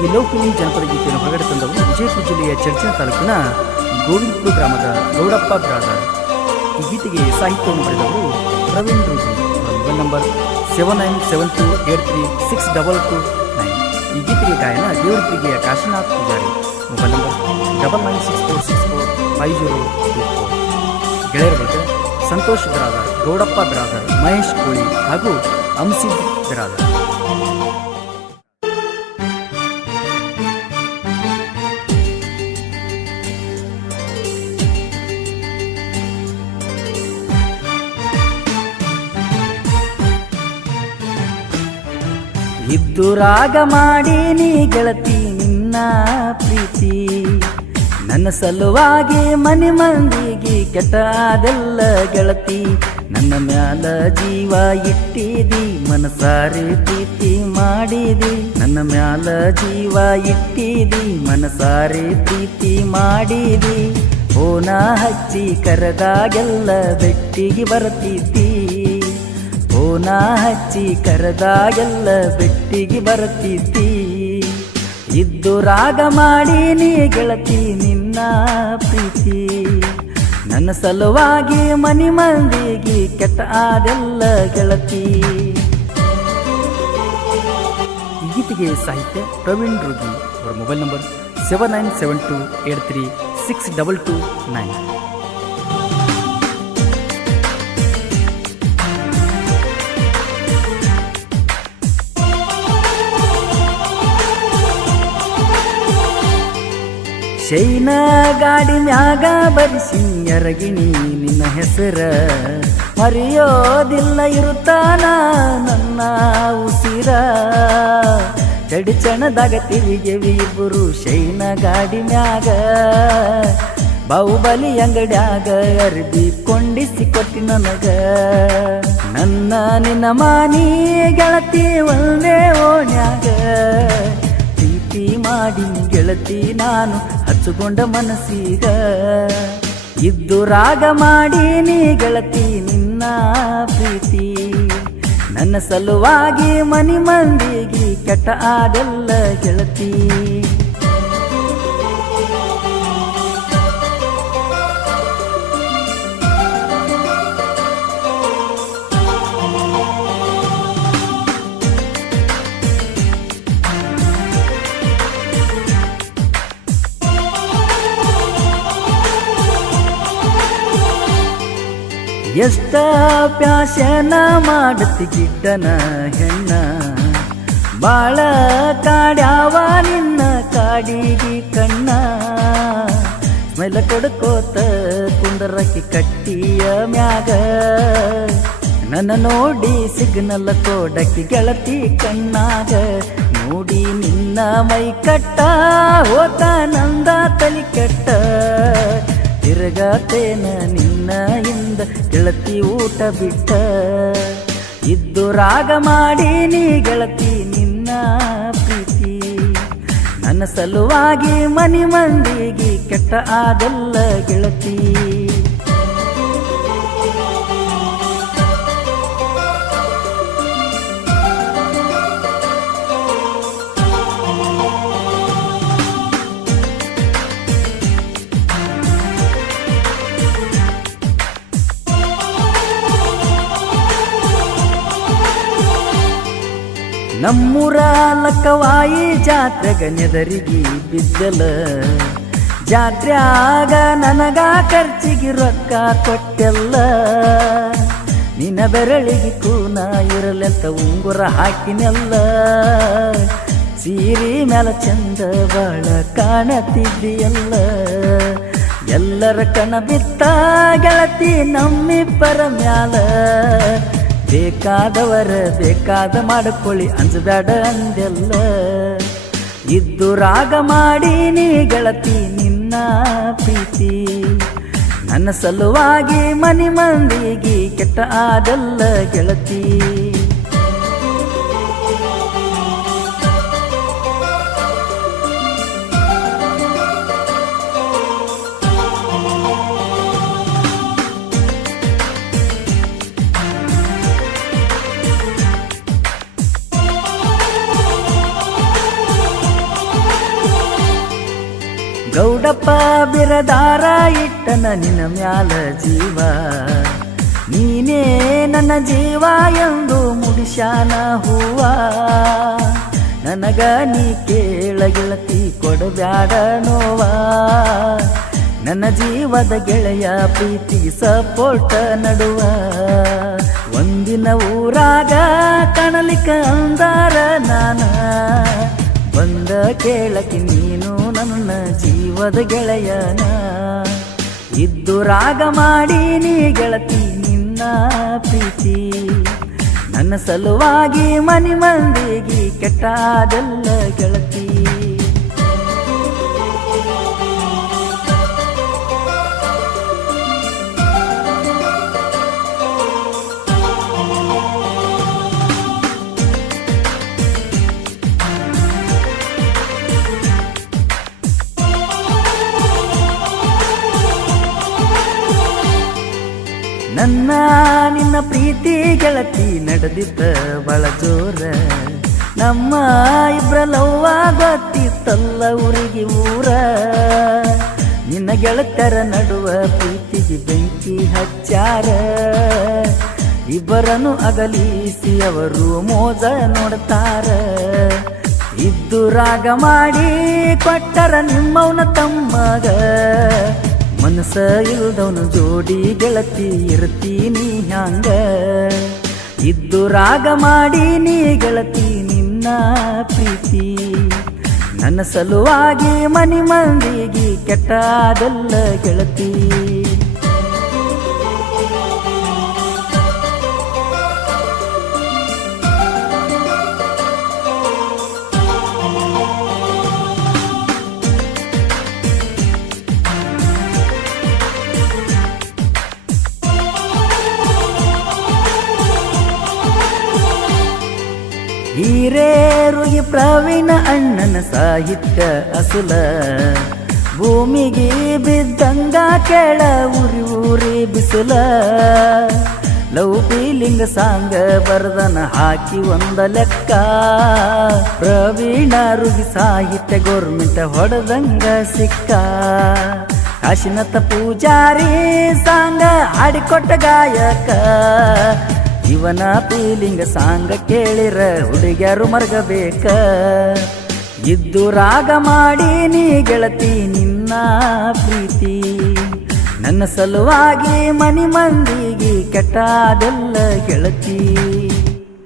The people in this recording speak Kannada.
ಈ ಲೋಕಲಿ ಜನಪದ ಗೀತೆಯನ್ನು ಹೊರಗಡೆ ತಂದವರು ವಿಜಯಪುರ ಜಿಲ್ಲೆಯ ಚರ್ಚಾ ತಾಲೂಕಿನ ಗೋವಿಂದಪುರ ಗ್ರಾಮದ ಗೌಡಪ್ಪ ಬ್ರಾದರ್. ಈ ಗೀತೆಗೆ ಸಾಹಿತ್ಯವನ್ನು ಬರೆದವರು ರೂಜಿ mobile number seven nine seven two eight three six double two nine. ಈ ಗೀತೆಗೆ ಗಾಯನ ದೇವರಪ್ರಿಗೆಯ Kashinath Pujari. Mobile number double nine six four six four five zero two four. ಗೆಳೆಯರ ಬಗ್ಗೆ ಸಂತೋಷ್ ಬ್ರಾದರ್, ಗೌಡಪ್ಪ ಬ್ರಾದರ್, ಮಹೇಶ್ ಕೋಳಿ ಹಾಗೂ ಅಂಸಿದ್ ಬಿರಾದರ್. ಇದ್ದು ರಾಗ ಮಾಡಿ ನೀ ಗೆಳತಿ ನಿನ್ನ ಪ್ರೀತಿ. ನನ್ನ ಸಲುವಾಗಿ ಮನೆ ಮಂದಿಗೆ ಕೆಟ್ಟಾದೆಲ್ಲ ಗೆಳತಿ. ನನ್ನ ಮ್ಯಾಲ ಜೀವ ಇಟ್ಟಿದಿ, ಮನಸಾರಿ ಪ್ರೀತಿ ಮಾಡಿದಿ. ನನ್ನ ಮ್ಯಾಲ ಜೀವ ಇಟ್ಟಿದಿ, ಮನಸಾರಿ ಪ್ರೀತಿ ಮಾಡಿದಿ. ಓನ ಹಚ್ಚಿ ಕರೆದಾಗೆಲ್ಲ ಬೆಟ್ಟಿಗೆ ಬರತಿದ್ದಿ. ಫೋನ ಹಚ್ಚಿ ಕರೆದಾಗೆಲ್ಲ ಬೆಟ್ಟಿಗೆ ಬರುತ್ತಿದ್ದಿ ಇದ್ದು ರಾಗ ಮಾಡಿ ನೀ ಗೆಳತಿ ನಿನ್ನ ಪ್ರೀತಿ. ನನ್ನ ಸಲುವಾಗಿ ಮನಿ ಮಂದಿಗೆ ಕೆಟ್ಟ ಆದೆಲ್ಲ ಗೆಳತಿ. ಗೀತೆಗೆ ಸಾಹಿತ್ಯ ಪ್ರವೀಣ್ ರೋಗಿ. ಅವರ mobile number seven nine seven two eight three six double two nine ಶೈನ ಗಾಡಿ ಮ್ಯಾಗ ಬರಿಸಿ ಎರಗಿಣಿ ನಿನ್ನ ಹೆಸರ ಮರೆಯೋದಿಲ್ಲ ಇರುತ್ತಾನ ನನ್ನ ಉಸಿರ. ಚಡಿಚಣದಾಗ ತಿರುಗೆವಿ ಇಬ್ಬರು ಶೈನ ಗಾಡಿ ಮ್ಯಾಗ. ಬಾಹುಬಲಿ ಅಂಗಡ್ಯಾಗ ಅರ್ಬಿ ಕೊಂಡಿಸಿ ಕೊಟ್ಟಿ ನನಗ. ನನ್ನ ನಿನ್ನ ಮಾನಿ ಗೆಳತಿ ಒಂದೇ ಓಣ್ಯಾಗ. ಪ್ರೀತಿ ಮಾಡಿ ಗೆಳತಿ ನಾನು ಹಚ್ಚುಕೊಂಡ ಮನಸ್ಸೀಗ. ಇದ್ದು ರಾಗ ಮಾಡಿ ನೀ ಗೆಳತಿ ನಿನ್ನ ಪ್ರೀತಿ. ನನ್ನ ಸಲುವಾಗಿ ಮನಿ ಮಂದಿಗೆ ಕೆಟ್ಟ ಆದೆಲ್ಲ ಗೆಳತಿ. ಎಷ್ಟ ಪ್ಯಾಶನ ಮಾಡತಿ ಗಿಡ್ಡನ ಹೆಣ್ಣ. ಬಾಳ ಕಾಡ್ಯಾವ ನಿನ್ನ ಕಾಡಿಗಿ ಕಣ್ಣ. ಮೇಲೆ ಕೊಡ್ಕೋತ ಕುಂದರಕಿ ಕಟ್ಟಿಯ ಮ್ಯಾಗ. ನನ್ನ ನೋಡಿ ಸಿಗ್ನಲ್ ಕೊಡಕಿ ಗೆಳತಿ ಕಣ್ಣಾಗ. ನೋಡಿ ನಿನ್ನ ಮೈ ಕಟ್ಟ, ಹೋತ ನಂದ ತಲಿ ಕೆಟ್ಟ. ತಿರುಗತೇನ ನಿನ್ನ ಹಿಂದ ಗೆಳತಿ ಊಟ ಬಿಟ್ಟ. ಇದ್ದು ರಾಗ ಮಾಡಿ ನೀ ಗೆಳತಿ ನಿನ್ನ ಪ್ರೀತಿ. ನನ್ನ ಸಲುವಾಗಿ ಮನಿ ಮಂದಿಗೆ ಕೆಟ್ಟ ಆದಲ್ಲ ಗೆಳತಿ. ನಮ್ಮೂರ ಲಕ್ಕವಾಯಿ ಜಾತ್ರೆಗ ನೆದರಿಗಿ ಬಿದ್ದಲ. ಜಾತ್ರ್ಯಾಗ ನನಗ ಖರ್ಚಿಗೆ ರೊಕ್ಕ ಕೊಟ್ಟೆಲ್ಲ. ನಿನ್ನ ಬೆರಳಿಗೆ ಕೂನ ಇರಲೆಂತ ಉಂಗುರ ಹಾಕಿನೆಲ್ಲ. ಸೀರಿ ಮೇಲೆ ಚಂದ ಬಾಳ ಕಾಣತಿದ್ದೀಯಲ್ಲ. ಎಲ್ಲರ ಕಣ ಬಿತ್ತ ಗೆಳತಿ ನಮ್ಮಿಬ್ಬರ ಮ್ಯಾಲ. ಬೇಕಾದವರ ಬೇಕಾದ ಮಾಡಿಕೊಳ್ಳಿ ಅಂಜಬೇಡ ಅಂದೆಲ್ಲ. ಇದ್ದು ರಾಗ ಮಾಡಿ ನೀ ಗೆಳತಿ, ನಿನ್ನ ಪ್ರೀತಿ. ನನ್ನ ಸಲುವಾಗಿ ಮನಿ ಮಂದಿಗೆ ಕೆಟ್ಟ ಆದಲ್ಲ ಗೆಳತಿ. ಗೌಡಪ್ಪ ಬಿರದಾರ ಇಟ್ಟನ ನಿನ್ನ ಮ್ಯಾಲ ಜೀವ. ನೀನೇ ನನ್ನ ಜೀವ ಎಂದು ಮುಡಿಶಾನ ಹೂವ. ನನಗ ನೀ ಕೇಳ ಗೆಳತಿ ಕೊಡಬ್ಯಾಡ ನೋವ. ನನ್ನ ಜೀವದ ಗೆಳೆಯ ಪ್ರೀತಿ ಸಪೋರ್ಟ ನಡುವ. ಒಂದಿನ ಊರಾಗ ಕಣಲಿಕ ಅಂದಾರ ನಾನ. ಬಂದ ಕೇಳಕ್ಕೆ ನೀನು ನನ್ನ ಜೀವದ ಗೆಳೆಯನ. ಇದ್ದು ರಾಗ ಮಾಡಿ ನೀ ಗೆಳತಿ ನಿನ್ನ ಪ್ರೀತಿ. ನನ್ನ ಸಲುವಾಗಿ ಮನಿ ಮಂದಿಗೆ ಕೆಟ್ಟಾದೆಲ್ಲ ಗೆಳತಿ. ನನ್ನ ನಿನ್ನ ಪ್ರೀತಿ ಗೆಳತಿ ನಡೆದಿದ್ದ ಬಳ ಜೋರ ನಮ್ಮ ಇಬ್ರ ಲವ್ವ ಗೊತ್ತಿತ್ತಲ್ಲ ಊರಿಗೆ ಊರ. ನಿನ್ನ ಗೆಳತರ ನಡುವ ಪ್ರೀತಿಗೆ ಬೆಂಕಿ ಹಚ್ಚಾರ. ಇಬ್ಬರನ್ನು ಅಗಲಿಸಿ ಅವರು ಮೋಜ ನೋಡ್ತಾರ. ಇದ್ದು ರಾಗ ಮಾಡಿ ಕೊಟ್ಟರ ನಿಮ್ಮವನ ತಮ್ಮಗ. ಮನಸ ಇಲ್ದವನು ಜೋಡಿ ಗೆಳತಿ ಇರ್ತೀನಿ ಹ್ಯಾಂಗ? ಇದ್ದು ರಾಗ ಮಾಡಿ ನೀ ಗೆಳತಿ ನಿನ್ನ ಪ್ರೀತಿ. ನನ್ನ ಸಲುವಾಗಿ ಮನಿ ಮಂದಿಗೆ ಕೆಟ್ಟದಲ್ಲ ಗೆಳತಿ. ಹಿರೇರುಗಿ ಪ್ರವೀಣ ಅಣ್ಣನ ಸಾಹಿತ್ಯ ಅಸುಲ. ಭೂಮಿಗೆ ಬಿದ್ದಂಗ ಕೆಳ ಉರಿ ಉರಿ ಬಿಸಿಲ. ಲವ್ ಫೀಲಿಂಗ್ ಸಾಂಗ ಬರ್ದನ ಹಾಕಿ ಒಂದ ಲೆಕ್ಕ. ಪ್ರವೀಣ ರುಗಿ ಸಾಹಿತ್ಯ ಗೋರ್ಮೆಂಟ್ ಹೊಡೆದಂಗ ಸಿಕ್ಕ. ಕಾಶಿನಾಥ ಪೂಜಾರಿ ಸಾಂಗ ಹಾಡಿಕೊಟ್ಟ ಗಾಯಕ. ಇವನ ಫೀಲಿಂಗ್ ಸಾಂಗ ಕೇಳಿರ ಹುಡುಗ್ಯಾರು ಮರಗಬೇಕ. ಇದ್ದು ರಾಗ ಮಾಡಿ ನೀ ಗೆಳತಿ ನಿನ್ನ ಪ್ರೀತಿ. ನನ್ನ ಸಲುವಾಗಿ ಮನಿ ಮಂದಿಗೆ ಕೆಟ್ಟದೆಲ್ಲ ಗೆಳತಿ.